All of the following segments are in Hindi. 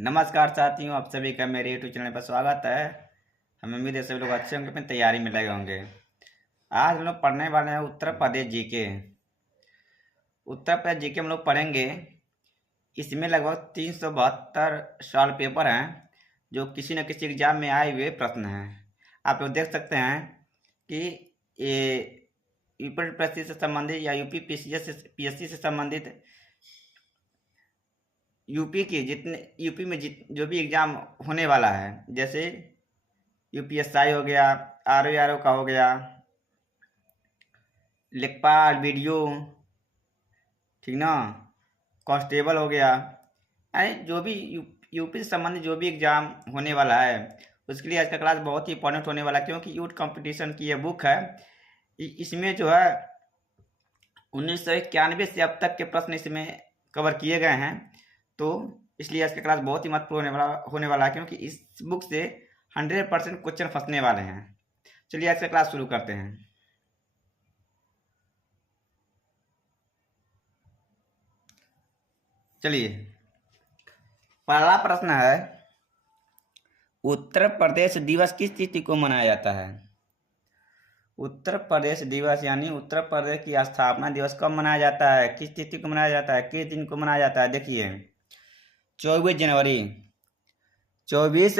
नमस्कार साथियों, आप सभी का मेरे यूट्यूब चैनल पर स्वागत है। हमें उम्मीद है सभी लोग अच्छे होंगे, अपनी तैयारी में लगे होंगे। आज हम लोग पढ़ने वाले हैं उत्तर प्रदेश जीके। उत्तर प्रदेश जीके हम लोग पढ़ेंगे। इसमें लगभग 372 सवाल पेपर हैं जो किसी न किसी एग्जाम में आए हुए प्रश्न हैं। आप लोग देख सकते हैं कि ये यूपी पीएससी से संबंधित या यूपी पीएससी से संबंधित यूपी की जितने यूपी में जो भी एग्ज़ाम होने वाला है, जैसे यूपीएसआई हो गया, आरओ का हो गया, लेखपाल वीडियो, ठीक ना, कांस्टेबल हो गया, यानी जो भी यूपी से संबंधित जो भी एग्ज़ाम होने वाला है उसके लिए आज का क्लास बहुत ही इंपॉर्टेंट होने वाला है, क्योंकि यूथ कंपटीशन की ये बुक है। इसमें जो है 1991 से अब तक के प्रश्न इसमें कवर किए गए हैं। तो इसलिए आज का क्लास बहुत ही महत्वपूर्ण होने वाला है, क्योंकि इस बुक से 100% क्वेश्चन फंसने वाले हैं। चलिए आज का क्लास शुरू करते हैं। चलिए, पहला प्रश्न है, उत्तर प्रदेश दिवस किस तिथि को मनाया जाता है? उत्तर प्रदेश दिवस यानी उत्तर प्रदेश की स्थापना दिवस कब मनाया जाता है, किस तिथि को मनाया जाता है, किस दिन को मनाया जाता है? देखिए, 24 जनवरी 24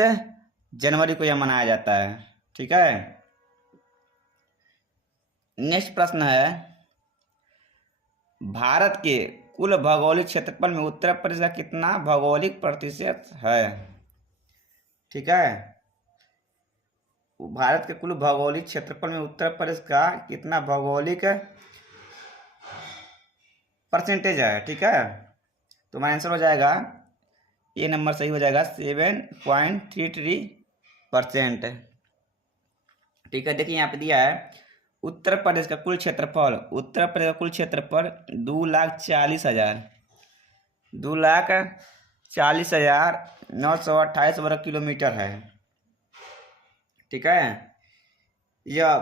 जनवरी को यह मनाया जाता है। ठीक है। नेक्स्ट प्रश्न है, भारत के कुल भौगोलिक क्षेत्रफल में उत्तर प्रदेश का कितना भौगोलिक प्रतिशत है? ठीक है, भारत के कुल भौगोलिक क्षेत्रफल में उत्तर प्रदेश का कितना भौगोलिक परसेंटेज है? ठीक है, तो हमारा आंसर हो जाएगा, ये नंबर सही हो जाएगा 7.33%। ठीक है, देखिए यहाँ पे दिया है उत्तर प्रदेश का कुल क्षेत्रफल, उत्तर प्रदेश का कुल क्षेत्रफल 2,40,928 वर्ग किलोमीटर है। ठीक है, यह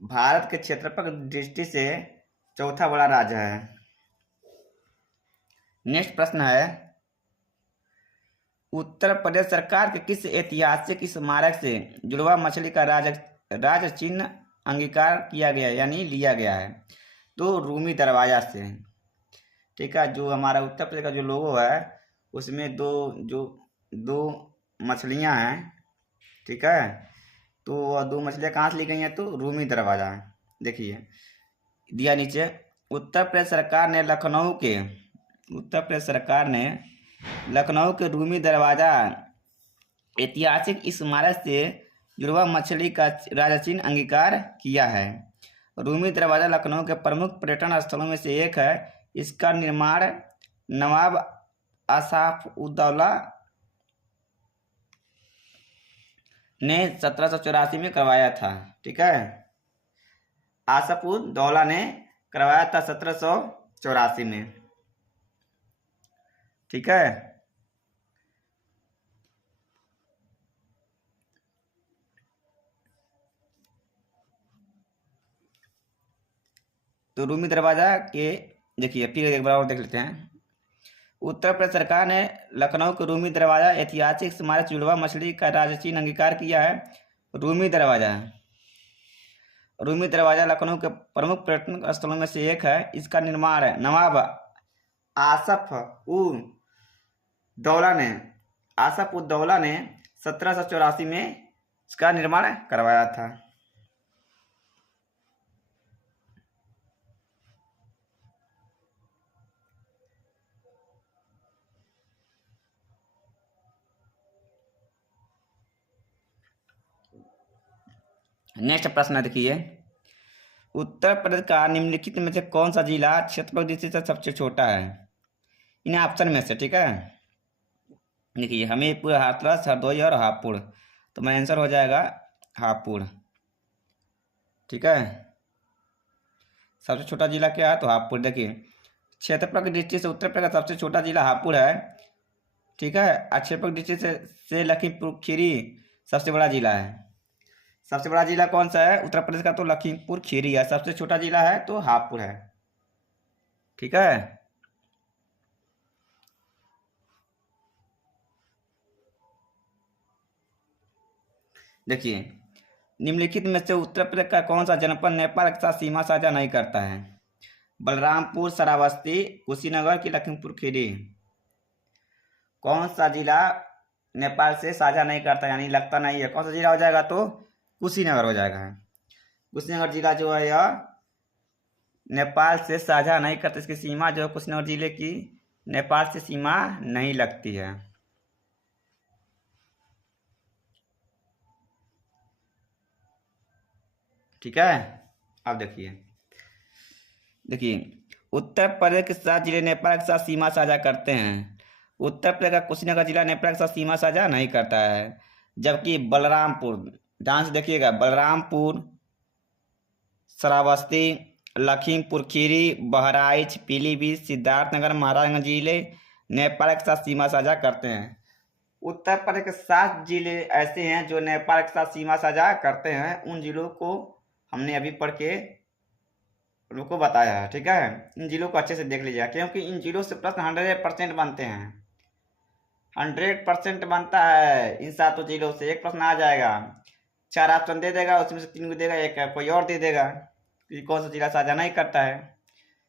भारत के क्षेत्रफल की दृष्टि से चौथा बड़ा राज्य है। नेक्स्ट प्रश्न है, उत्तर प्रदेश सरकार के किस ऐतिहासिक स्मारक से जुड़वा मछली का राज चिन्ह अंगीकार किया गया यानी लिया गया है? तो रूमी दरवाजा से। ठीक है, जो हमारा उत्तर प्रदेश का जो लोगो है उसमें दो मछलियां हैं। ठीक है, तो वह दो मछलियां कहाँ से ली गई हैं? तो रूमी दरवाजा। देखिए दिया नीचे, उत्तर प्रदेश सरकार ने लखनऊ के रूमी दरवाजा ऐतिहासिक स्मारक से जुड़वा मछली का राजचिन्ह अंगीकार किया है। रूमी दरवाजा लखनऊ के प्रमुख पर्यटन स्थलों में से एक है। इसका निर्माण नवाब आसाफउद्दौला ने 1784 में करवाया था। ठीक है, आसाफउद्दौला ने करवाया था 1784 में। ठीक है, तो रूमी दरवाजा के देखिए फिर एक बार और देख लेते हैं। उत्तर प्रदेश सरकार ने लखनऊ के रूमी दरवाजा ऐतिहासिक स्मारक जुड़वा मछली का राजचिन्ह अंगीकार किया है। रूमी दरवाजा लखनऊ के प्रमुख पर्यटन स्थलों में से एक है। इसका निर्माण नवाब आसाफउद्दौला ने 1784 में इसका निर्माण करवाया था। नेक्स्ट प्रश्न देखिए, उत्तर प्रदेश का निम्नलिखित में से कौन सा जिला क्षेत्रफल दृष्टि से सबसे छोटा है? इन ऑप्शन में से। ठीक है, देखिए हमीरपुर, हाथरस, हरदोई और हापुड़। तो मेरा आंसर हो जाएगा हापुड़। ठीक है, सबसे छोटा जिला क्या है? तो हापुड़। देखिए क्षेत्रफल की दृष्टि से उत्तर प्रदेश का सबसे छोटा जिला हापुड़ है। ठीक है, और क्षेत्रफल की दृष्टि से लखीमपुर खीरी सबसे बड़ा जिला है। सबसे बड़ा जिला कौन सा है उत्तर प्रदेश का? तो लखीमपुर खीरी है। सबसे छोटा जिला है तो हापुड़ है। ठीक है, देखिए, निम्नलिखित में से उत्तर प्रदेश का कौन सा जनपद नेपाल के साथ सीमा साझा नहीं करता है? बलरामपुर, श्रावस्ती, कुशीनगर की लखीमपुर खीरी? कौन सा जिला नेपाल से साझा नहीं करता, यानी लगता नहीं है? कौन सा जिला हो जाएगा? तो कुशीनगर हो जाएगा। कुशीनगर जिला जो है यह नेपाल से साझा नहीं करता, इसकी सीमा जो है कुशीनगर जिले की नेपाल से सीमा नहीं लगती है। ठीक है, अब देखिए उत्तर प्रदेश के 7 जिले नेपाल के साथ सीमा साझा करते हैं। उत्तर प्रदेश का कुशीनगर जिला नेपाल के साथ सीमा साझा नहीं करता है, जबकि बलरामपुर, ध्यान से देखिएगा, बलरामपुर, श्रावस्ती, लखीमपुर खीरी, बहराइच, पीलीभीत, सिद्धार्थनगर, महाराजगंज जिले नेपाल के साथ सीमा साझा करते हैं। उत्तर प्रदेश के 7 जिले ऐसे हैं जो नेपाल के साथ सीमा साझा करते हैं। उन जिलों को हमने अभी पढ़ के उनको बताया है। ठीक है, इन जिलों को अच्छे से देख लीजिएगा, क्योंकि इन जिलों से प्रश्न 100% बनते हैं। 100% बनता है इन 7 जिलों से। एक प्रश्न आ जाएगा, 4 ऑप्शन दे देगा, उसमें से 3 को देगा, एक कोई और दे देगा कि कौन सा जिला साझा नहीं करता है,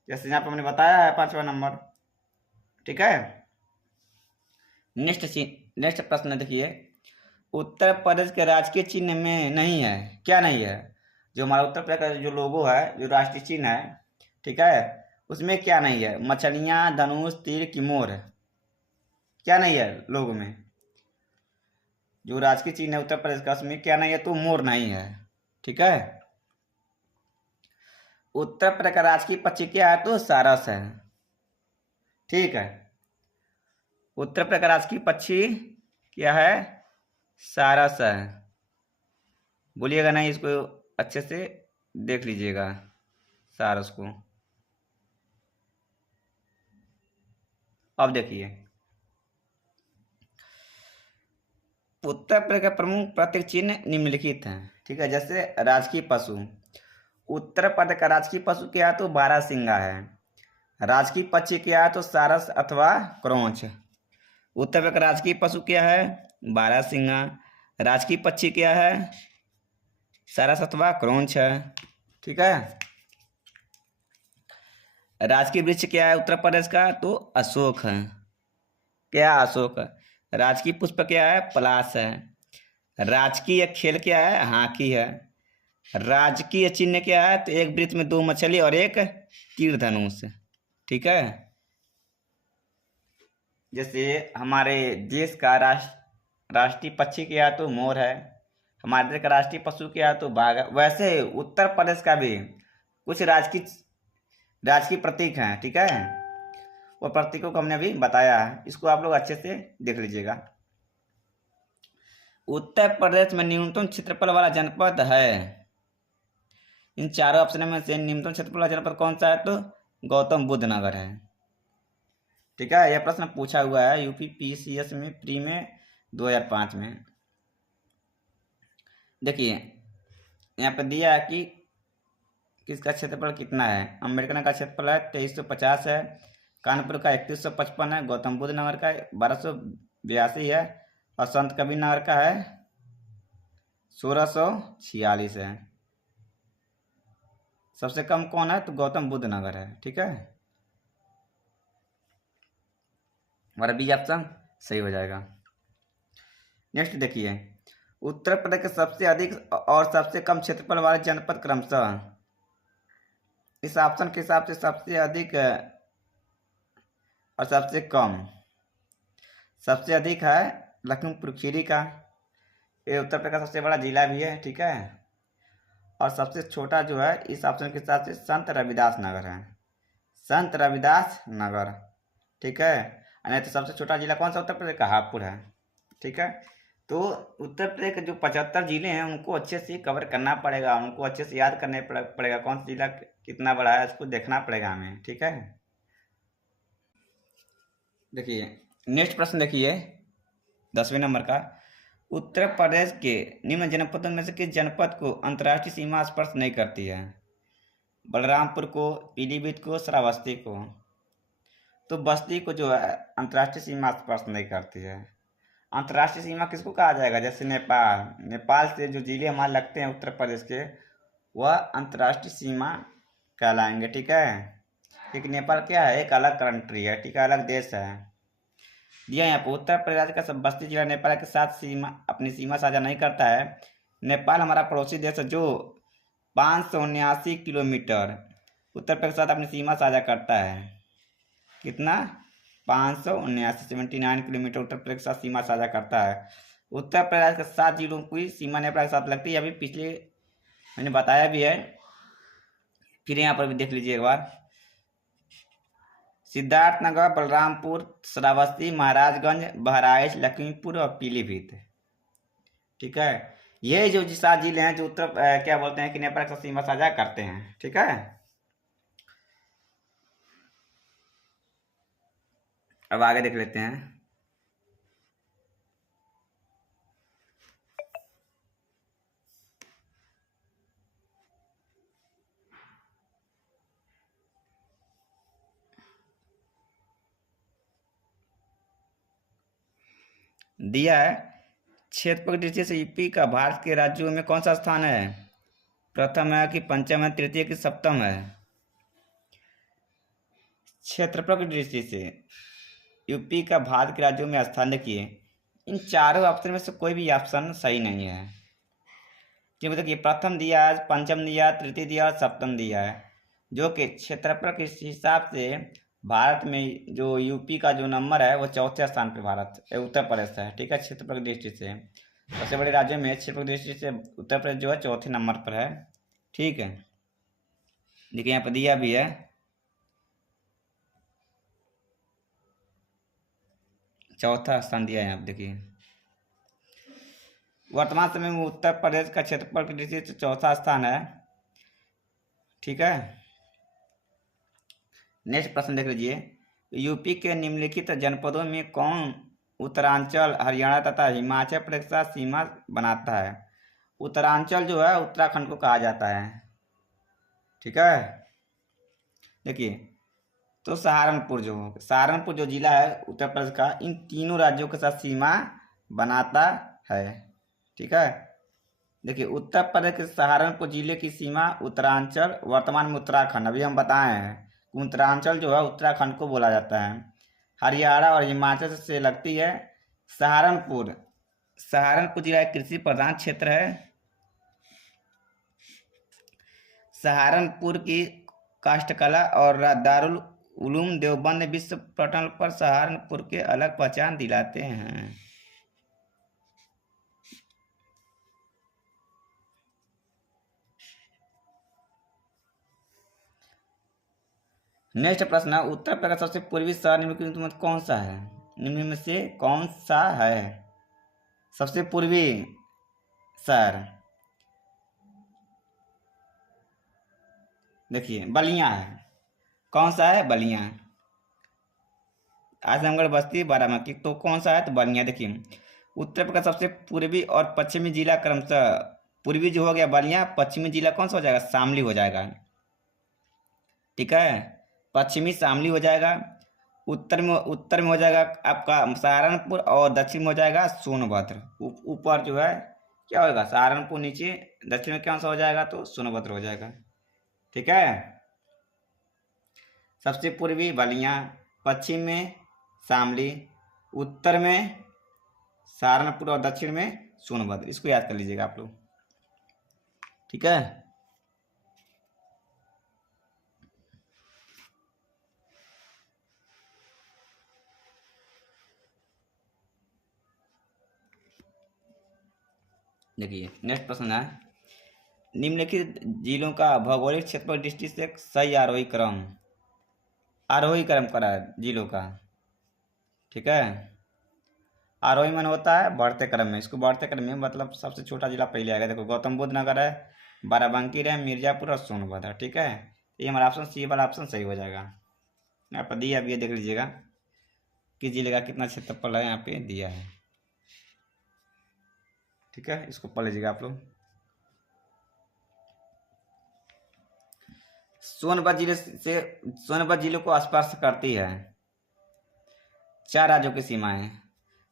जैसे यहाँ पर हमने बताया है 5वां नंबर। ठीक है, नेक्स्ट प्रश्न देखिए, उत्तर प्रदेश के राजकीय चिन्ह में नहीं है, क्या नहीं है? जो हमारा उत्तर प्रदेश का जो लोगो है, जो राष्ट्रीय चिन्ह है, ठीक है, उसमें क्या नहीं है? मछलियाँ, धनुष, तीर की मोर? क्या नहीं है लोगो में? जो राजकीय चिन्ह है उत्तर प्रदेश का, उसमें क्या नहीं है? तो मोर नहीं है। ठीक है, उत्तर प्रदेश का राजकीय पक्षी क्या है? तो सारस है। ठीक है, उत्तर प्रदेश का राजकीय पक्षी क्या है? सारस है। बोलिएगा नहीं, इसको अच्छे से देख लीजिएगा सारस को। अब देखिए, उत्तर प्रदेश का प्रमुख प्रतीक चिन्ह निम्नलिखित हैं। ठीक है, जैसे राजकीय पशु, उत्तर प्रदेश का राजकीय पशु क्या है? तो बारहसिंगा है। राजकीय पक्षी क्या है? तो सारस अथवा क्रोंच। उत्तर प्रदेश का राजकीय पशु क्या है? बारहसिंगा। राजकीय पक्षी क्या है? सारस अथवा क्रोंच है। ठीक है, राजकीय वृक्ष क्या है उत्तर प्रदेश का? तो अशोक है। क्या? अशोक है। राजकीय पुष्प क्या है? पलाश है। राजकीय खेल क्या है? हॉकी है। राजकीय चिन्ह क्या है? तो एक वृत्त में 2 मछली और एक तीर धनुष। ठीक है, जैसे हमारे देश का राष्ट्रीय पक्षी क्या है? तो मोर है। हमारे देश का राष्ट्रीय पशु क्या है? तो बाघ है। वैसे उत्तर प्रदेश का भी कुछ राजकीय प्रतीक हैं। ठीक है, वो प्रतीकों को हमने अभी बताया है, इसको आप लोग अच्छे से देख लीजिएगा। उत्तर प्रदेश में न्यूनतम क्षेत्रफल वाला जनपद है, इन चारों ऑप्शन में से न्यूनतम क्षेत्रफल वाला जनपद कौन सा है? तो गौतम बुद्ध नगर है। ठीक है, यह प्रश्न पूछा हुआ है यूपी पीसीएस में प्री में 2005 में। देखिए, यहाँ पर दिया है कि किसका क्षेत्रफल कितना है। अम्बेडकर का क्षेत्रफल है 2350 है, कानपुर का 3155 है, गौतम बुद्ध नगर का 1282 है, और संत कबीर नगर का है 1646 है। सबसे कम कौन है? तो गौतम बुद्ध नगर है। ठीक है, हमारा बी ऑप्शन सही हो जाएगा। नेक्स्ट देखिए, उत्तर प्रदेश के सबसे अधिक और सबसे कम क्षेत्रफल वाले जनपद क्रमशः, इस ऑप्शन के हिसाब से सबसे अधिक और सबसे कम। सबसे अधिक है लखीमपुर खीरी का, ये उत्तर प्रदेश का सबसे बड़ा जिला भी है। ठीक है, और सबसे छोटा जो है इस ऑप्शन के हिसाब से संत रविदास नगर है। संत रविदास नगर। ठीक है, नहीं तो सबसे छोटा जिला कौन सा उत्तर प्रदेश का? हापुड़ है। ठीक है, तो उत्तर प्रदेश के जो 75 जिले हैं उनको अच्छे से कवर करना पड़ेगा, उनको अच्छे से याद करने पड़ेगा कौन सा जिला कितना बड़ा है, इसको देखना पड़ेगा हमें। ठीक है, देखिए नेक्स्ट प्रश्न देखिए 10वें नंबर का, उत्तर प्रदेश के निम्न जनपदों में से किस जनपद को अंतर्राष्ट्रीय सीमा स्पर्श नहीं करती है? बलरामपुर को, पीलीभीत को, श्रावस्ती को? तो बस्ती को जो है अंतर्राष्ट्रीय सीमा स्पर्श नहीं करती है। अंतर्राष्ट्रीय सीमा किसको कहा जाएगा? जैसे नेपाल, नेपाल से जो जिले हमारे लगते हैं उत्तर प्रदेश के, वह अंतर्राष्ट्रीय सीमा कहलाएंगे। ठीक है, क्योंकि नेपाल क्या है? एक अलग कंट्री है, ठीक है, अलग देश है। दिया यहाँ पर उत्तर प्रदेश का सब बस्ती जिला नेपाल के साथ सीमा अपनी सीमा साझा नहीं करता है। नेपाल हमारा पड़ोसी देश है जो 579 किलोमीटर उत्तर प्रदेश के साथ अपनी सीमा साझा करता है। कितना? 579 किलोमीटर उत्तर प्रदेश के साथ सीमा साझा करता है। उत्तर प्रदेश के 7 जिलों की सीमा नेपाल के साथ लगती है, अभी पिछले मैंने बताया भी है, फिर यहाँ पर भी देख लीजिए एक बार। सिद्धार्थनगर, बलरामपुर, श्रावस्ती, महाराजगंज, बहराइच, लखीमपुर और पीलीभीत। ठीक है, ये जो 7 जिले हैं जो उत्तर क्या बोलते हैं कि नेपाल के साथ सीमा साझा करते हैं। ठीक है, अब आगे देख लेते हैं। दिया है क्षेत्रफल दृष्टि से यूपी का भारत के राज्यों में कौन सा स्थान है? प्रथम है कि पंचम है, तृतीय कि सप्तम है? क्षेत्रफल की दृष्टि से यूपी का भारत के राज्यों में स्थान देखिए, इन चारों ऑप्शन में से कोई भी ऑप्शन सही नहीं है। क्योंकि देखिए प्रथम दिया है, पंचम दिया, तृतीय दिया और सप्तम दिया है, जो कि क्षेत्रफल के हिसाब से भारत में जो यूपी का जो नंबर है वो चौथे स्थान पर भारत उत्तर प्रदेश है। ठीक है, क्षेत्रफल की दृष्टि से सबसे बड़े राज्यों में क्षेत्रफल की दृष्टि से उत्तर प्रदेश जो है चौथे नंबर पर है। ठीक है, देखिए यहाँ पर दिया भी है, चौथा स्थान दिया है यहाँ पर। देखिए वर्तमान समय में उत्तर प्रदेश का क्षेत्रफल की दृष्टि से चौथा स्थान है। ठीक है, नेक्स्ट प्रश्न देख लीजिए। यूपी के निम्नलिखित जनपदों में कौन उत्तरांचल, हरियाणा तथा हिमाचल प्रदेश के साथ सीमा बनाता है? उत्तरांचल जो है उत्तराखंड को कहा जाता है। ठीक है, देखिए तो सहारनपुर जो जिला है उत्तर प्रदेश का, इन तीनों राज्यों के साथ सीमा बनाता है। ठीक है, देखिए उत्तर प्रदेश के सहारनपुर जिले की सीमा उत्तरांचल, वर्तमान में उत्तराखंड, अभी हम बताए हैं उत्तरांचल जो है उत्तराखंड को बोला जाता है। हरियाणा और हिमाचल से लगती है। सहारनपुर जिला एक कृषि प्रधान क्षेत्र है। सहारनपुर की काष्ठकला और दारुल उलूम देवबंद विश्व पटल पर सहारनपुर के अलग पहचान दिलाते हैं। नेक्स्ट प्रश्न है, उत्तर प्रदेश का सबसे पूर्वी शहर निम्नलिखित में कौन सा है? निम्न में से कौन सा है सबसे पूर्वी शहर? देखिए बलिया है। कौन सा है? बलिया। आजमगढ़, बस्ती, बाराबंकी, तो कौन सा है? तो बलिया। देखिए उत्तर प्रदेश का सबसे पूर्वी और पश्चिमी जिला क्रमशः, पूर्वी जो हो गया बलिया, पश्चिमी जिला कौन सा हो जाएगा? शामली हो जाएगा। ठीक है, पश्चिमी शामली हो जाएगा। उत्तर में हो जाएगा आपका सहारनपुर और दक्षिण में हो जाएगा सोनभद्र। ऊपर जो है क्या होगा? सहारनपुर, नीचे दक्षिण में कौन सा हो जाएगा? तो सोनभद्र हो जाएगा। ठीक है, सबसे पूर्वी बलिया, पश्चिम में शामली, उत्तर में सहारनपुर और दक्षिण में सोनभद्र। इसको याद कर लीजिएगा आप लोग। ठीक है, देखिए नेक्स्ट प्रश्न है, निम्नलिखित जिलों का भौगोलिक क्षेत्रफल दृष्टि से सही आरोही क्रम करा है जिलों का। ठीक है, आरोही मन होता है बढ़ते क्रम में, इसको बढ़ते क्रम में मतलब सबसे छोटा जिला पहले आएगा। देखो गौतम बुद्ध नगर है, बाराबंकी है, मिर्जापुर और सोनभद्र। ठीक है, ये हमारा ऑप्शन सी वाला ऑप्शन सही हो जाएगा। यहाँ पर दिया भी है, देख लीजिएगा किस जिले का कितना क्षेत्रफल है, यहाँ पे दिया है। ठीक है, इसको पढ़ लीजिएगा आप लोग। सोनभद्र जिले को स्पर्श करती है 4 राज्यों की सीमाएं,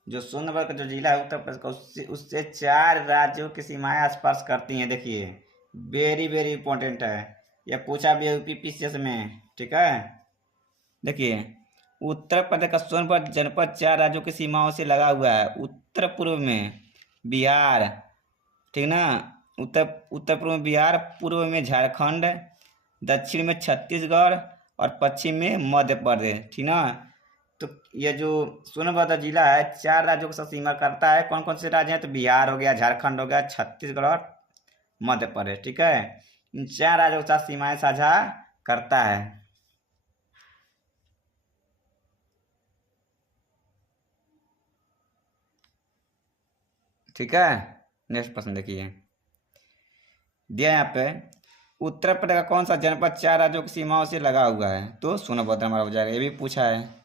जो सोनभद्र का जो जिला है उत्तर प्रदेश का, उससे उससे 4 राज्यों की सीमाएं स्पर्श करती हैं। देखिए, वेरी वेरी इंपॉर्टेंट है, यह पूछा भी है यूपीपीसीएस में। ठीक है, देखिए, उत्तर प्रदेश का सोनभद्र जनपद 4 राज्यों की सीमाओं से लगा हुआ है। उत्तर पूर्व में बिहार, ठीक ना, उत्तर उत्तर पूर्व में बिहार, पूर्व में झारखंड, दक्षिण में छत्तीसगढ़ और पश्चिम में मध्य प्रदेश। ठीक ना, तो ये जो सोनभद्र जिला है 4 राज्यों के साथ सीमा करता है। कौन कौन से राज्य हैं? तो बिहार हो गया, झारखंड हो गया, छत्तीसगढ़ और मध्य प्रदेश। ठीक है, इन 4 राज्यों के साथ सीमाएं साझा करता है। ठीक है, नेक्स्ट प्रश्न देखिए, दिया यहाँ पे, उत्तर प्रदेश का कौन सा जनपद 4 राज्यों की सीमाओं से लगा हुआ है? तो सोनभद्र हमारा हो जाएगा, ये भी पूछा है।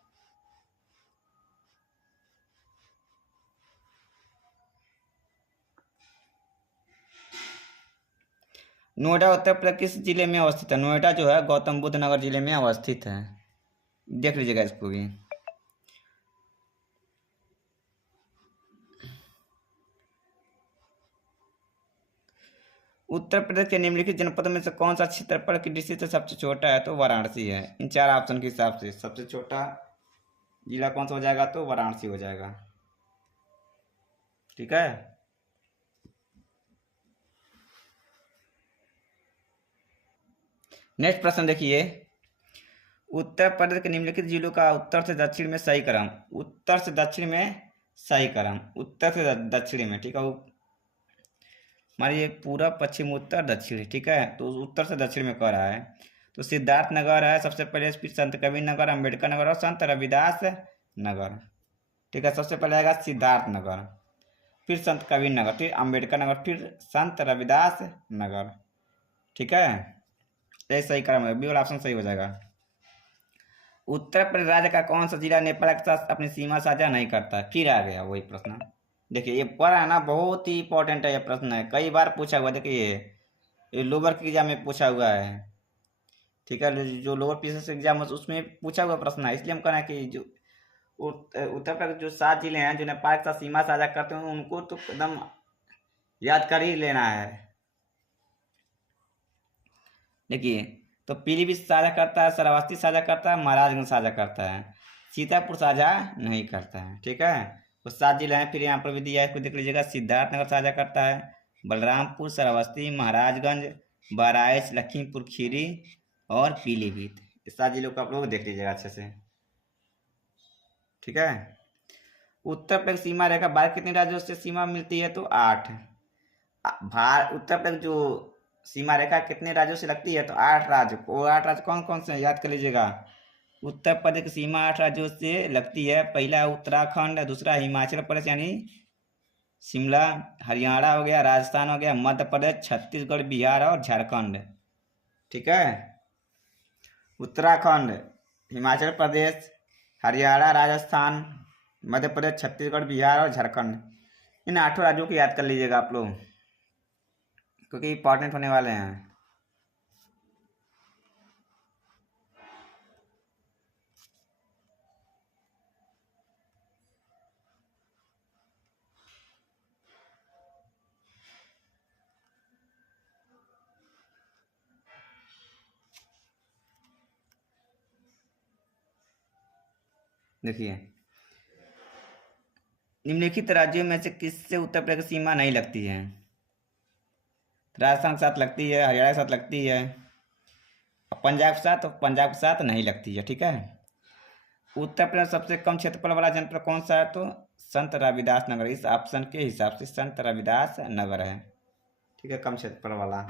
नोएडा उत्तर प्रदेश किस जिले में अवस्थित है? नोएडा जो है गौतम बुद्ध नगर जिले में अवस्थित है, देख लीजिएगा इसको भी। उत्तर प्रदेश के निम्नलिखित जनपदों में से कौन सा क्षेत्रफल की दृष्टि से सबसे छोटा है? तो वाराणसी है। इन 4 ऑप्शन के हिसाब से सबसे छोटा जिला कौन सा हो जाएगा? तो वाराणसी हो जाएगा। ठीक है, नेक्स्ट प्रश्न देखिए, उत्तर प्रदेश के निम्नलिखित जिलों का उत्तर से दक्षिण में सही क्रम। उत्तर से दक्षिण में सही क्रम, उत्तर से दक्षिण में। ठीक है, हमारी एक पूरा पश्चिम उत्तर दक्षिण। ठीक है, तो उत्तर से दक्षिण में कह रहा है, तो सिद्धार्थ नगर है सबसे पहले, फिर संत कबीर नगर, अम्बेडकर नगर और संत रविदास नगर। ठीक है, सबसे पहले आएगा सिद्धार्थ नगर, फिर संत कबीर नगर, फिर अम्बेडकर नगर, फिर संत रविदास नगर। ठीक है, ये सही क्रम है, बी वाला ऑप्शन सही हो जाएगा। उत्तर प्रदेश राज्य का कौन सा जिला नेपाल के साथ अपनी सीमा साझा नहीं करता? फिर आ गया वही प्रश्न। देखिए, ये पढ़ा है ना, बहुत ही इंपॉर्टेंट है, ये प्रश्न है, कई बार पूछा हुआ। देखिए, ये लोअर के एग्जाम में पूछा हुआ है। ठीक है, जो लोअर पीसीएस एग्जाम है उसमें पूछा हुआ प्रश्न है, इसलिए हम कह रहे हैं कि जो उत्तर प्रदेश जो 7 जिले हैं जो नेपाल के साथ सीमा साझा करते हैं, उनको तो एकदम याद कर ही लेना है। देखिए, तो पीलीभीत साझा करता है, श्रावस्ती साझा करता है, महाराजगंज साझा करता है, सीतापुर साझा नहीं करता है। ठीक है, तो 7 जिले हैं, फिर यहाँ पर भी दिया है, इसको देख लीजिएगा। सिद्धार्थनगर साझा करता है, बलरामपुर, श्रावस्ती, महाराजगंज, बहराइच, लखीमपुर खीरी और पीलीभीत। इस 7 जिलों को आप लोग देख लीजिएगा अच्छे से। ठीक है, उत्तर प्रदेश सीमा रेखा भारत कितने राज्यों से सीमा मिलती है? तो 8। उत्तर प्रदेश जो सीमा रेखा कितने राज्यों से लगती है? तो 8 राज्य। वो 8 राज्य कौन कौन से हैं? याद कर लीजिएगा। उत्तर प्रदेश की सीमा 8 राज्यों से लगती है। पहला उत्तराखंड, दूसरा हिमाचल प्रदेश यानी शिमला, हरियाणा हो गया, राजस्थान हो गया, मध्य प्रदेश, छत्तीसगढ़, बिहार और झारखंड। ठीक है, उत्तराखंड, हिमाचल प्रदेश, हरियाणा, राजस्थान, मध्य प्रदेश, छत्तीसगढ़, बिहार और झारखंड। इन 8 राज्यों को याद कर लीजिएगा आप लोग, क्योंकि इंपॉर्टेंट होने वाले हैं। देखिए, निम्नलिखित राज्यों में से किससे उत्तर प्रदेश की सीमा नहीं लगती है? राजस्थान के साथ लगती है, हरियाणा के साथ लगती है, पंजाब के साथ नहीं लगती है। ठीक है, उत्तर प्रदेश सबसे कम क्षेत्रफल वाला जनपद कौन सा है? तो संत रविदास नगर। इस ऑप्शन के हिसाब से संत रविदास नगर है। ठीक है, कम क्षेत्रफल वाला।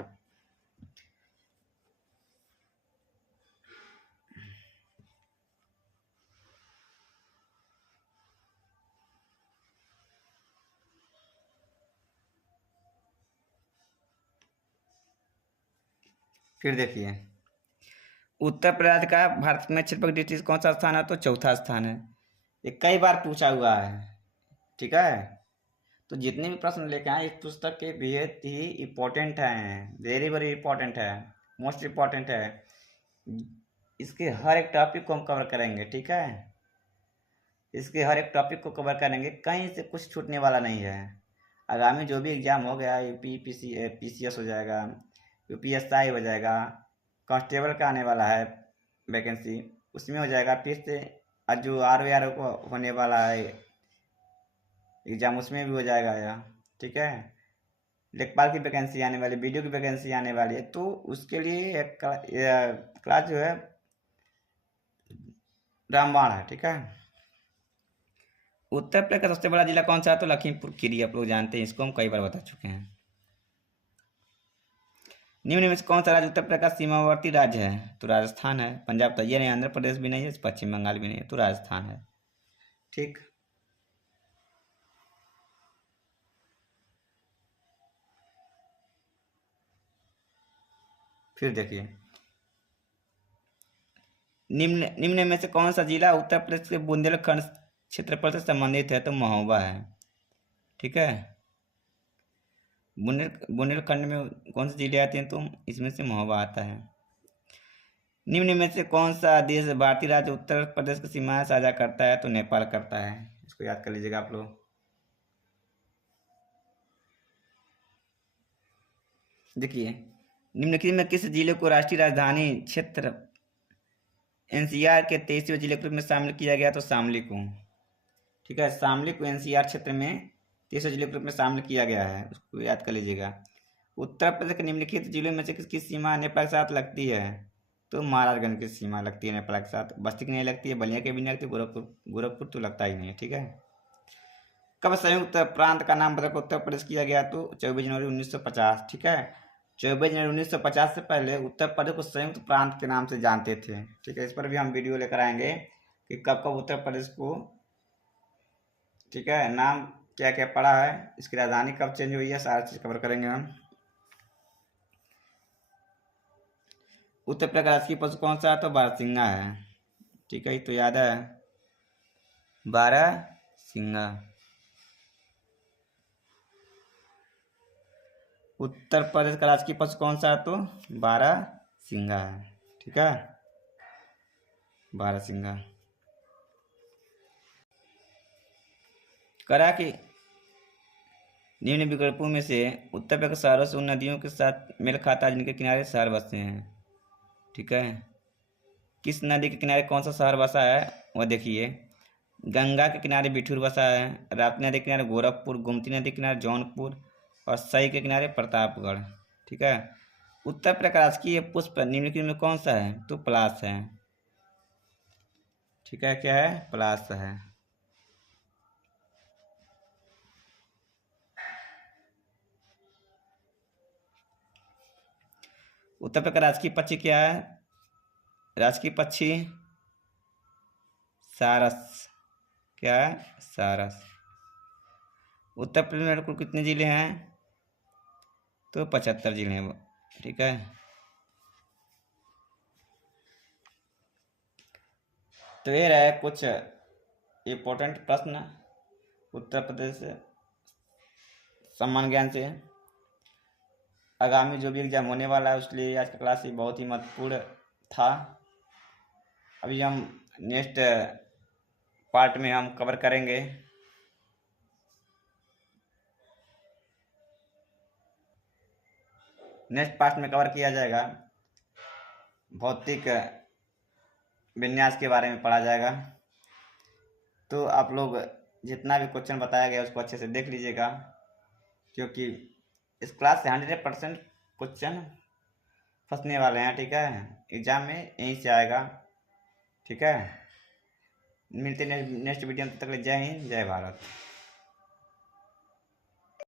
फिर देखिए, उत्तर प्रदेश का भारत में क्षेत्रफल की दृष्टि से कौन सा स्थान है? तो चौथा स्थान है। ये कई बार पूछा हुआ है। ठीक है, तो जितने भी प्रश्न लेके आए इस पुस्तक के बेहद ही इम्पोर्टेंट हैं, वेरी वेरी इंपॉर्टेंट है, मोस्ट इम्पॉर्टेंट है। इसके हर एक टॉपिक को हम कवर करेंगे। ठीक है, इसके हर एक टॉपिक को कवर करेंगे, कहीं से कुछ छूटने वाला नहीं है। आगामी जो भी एग्ज़ाम हो गया, यूपी पीसीएस हो जाएगा, यूपीएसआई हो जाएगा, कांस्टेबल का आने वाला है वैकेंसी, उसमें हो जाएगा। फिर से जो आर को होने वाला है एग्ज़ाम, उसमें भी हो जाएगा यह, ठीक है। लेखपाल की वैकेंसी आने वाली, वीडियो की वैकेंसी आने वाली है, तो उसके लिए एक क्लास जो है रामबाण है, ठीक है। उत्तर प्रदेश का सबसे बड़ा जिला कौन सा है? तो लखीमपुर खीरी, आप लोग जानते हैं, इसको हम कई बार बता चुके हैं। निम्न में से कौन सा राज्य उत्तर प्रदेश का सीमावर्ती राज्य है? तो राजस्थान है। पंजाब तो ये नहीं, आंध्र प्रदेश भी नहीं है, पश्चिम बंगाल भी नहीं है, तो राजस्थान है, ठीक। फिर देखिए, निम्न में से कौन सा जिला उत्तर प्रदेश के बुंदेलखंड क्षेत्रफल से संबंधित है? तो महोबा है, ठीक है। बुंदेलखंड में कौन से जिले आते हैं? तो इसमें से महोबा आता है। निम्न में से कौन सा देश भारतीय राज्य उत्तर प्रदेश की सीमाएं साझा करता है? तो नेपाल करता है, इसको याद कर लीजिएगा आप लोग। देखिए, निम्नलिखित में किस जिले को राष्ट्रीय राजधानी क्षेत्र एनसीआर के 23वें जिले के रूप में शामिल किया गया? तो शामली को, ठीक है। शामली को एनसीआर क्षेत्र में 23वें जिले के रूप में शामिल किया गया है, उसको याद कर लीजिएगा। उत्तर प्रदेश के निम्नलिखित जिलों में से किसकी सीमा नेपाल के साथ लगती है? तो महाराजगंज की सीमा लगती है नेपाल के साथ। बस्ती की नहीं लगती है, बलिया की भी नहीं लगती, गोरखपुर तो लगता ही नहीं है, ठीक है। कब संयुक्त प्रांत का नाम बदलकर उत्तर प्रदेश किया गया? तो 24 जनवरी 1950, ठीक है। 24 जनवरी 1950 से पहले उत्तर प्रदेश को संयुक्त प्रांत के नाम से जानते थे, ठीक है। इस पर भी हम वीडियो लेकर आएंगे कि कब कब उत्तर प्रदेश को, ठीक है, नाम क्या क्या पड़ा है, इसकी राजधानी कब चेंज हुई है, सारी चीज़ कवर करेंगे हम। उत्तर प्रदेश का राजकीय पशु कौन सा है? तो बारहसिंगा है, ठीक है, तो याद है, बारहसिंगा। उत्तर प्रदेश का राजकीय पशु कौन सा है? तो बारहसिंगा है, ठीक है, बारहसिंगा। करा कि निम्न विकल्पों में से उत्तर प्रदेश के शहरों से उन नदियों के साथ मेल खाता है जिनके किनारे शहर बसे हैं, ठीक है। किस नदी के किनारे कौन सा शहर बसा है? वह देखिए, गंगा के किनारे बिठूर बसा है, राप्ती नदी के किनारे गोरखपुर, गोमती नदी के किनारे जौनपुर और सई के किनारे प्रतापगढ़, ठीक है। उत्तर प्रदेश का राजकीय पुष्प निम्नलिखित में कौन सा है? तो पलाश है, ठीक है, क्या है? पलाश है। उत्तर प्रदेश का राजकीय पक्षी क्या है? राजकीय पक्षी सारस, क्या है? सारस। उत्तर प्रदेश में कुल कितने जिले हैं? तो 75 जिले हैं, ठीक है। तो ये रहे कुछ इम्पोर्टेंट प्रश्न उत्तर प्रदेश से सामान्य ज्ञान से। आगामी जो भी एग्जाम होने वाला है उसके लिए आज का क्लास ही बहुत ही महत्वपूर्ण था। अभी हम नेक्स्ट पार्ट में हम कवर करेंगे नेक्स्ट पार्ट में कवर किया जाएगा भौतिक विन्यास के बारे में पढ़ा जाएगा। तो आप लोग जितना भी क्वेश्चन बताया गया उसको अच्छे से देख लीजिएगा, क्योंकि इस क्लास से 100% क्वेश्चन फंसने वाले हैं, ठीक है। एग्जाम में यहीं से आएगा, ठीक है। मिलते नेक्स्ट वीडियो में, तब तक जय हिंद, जय भारत।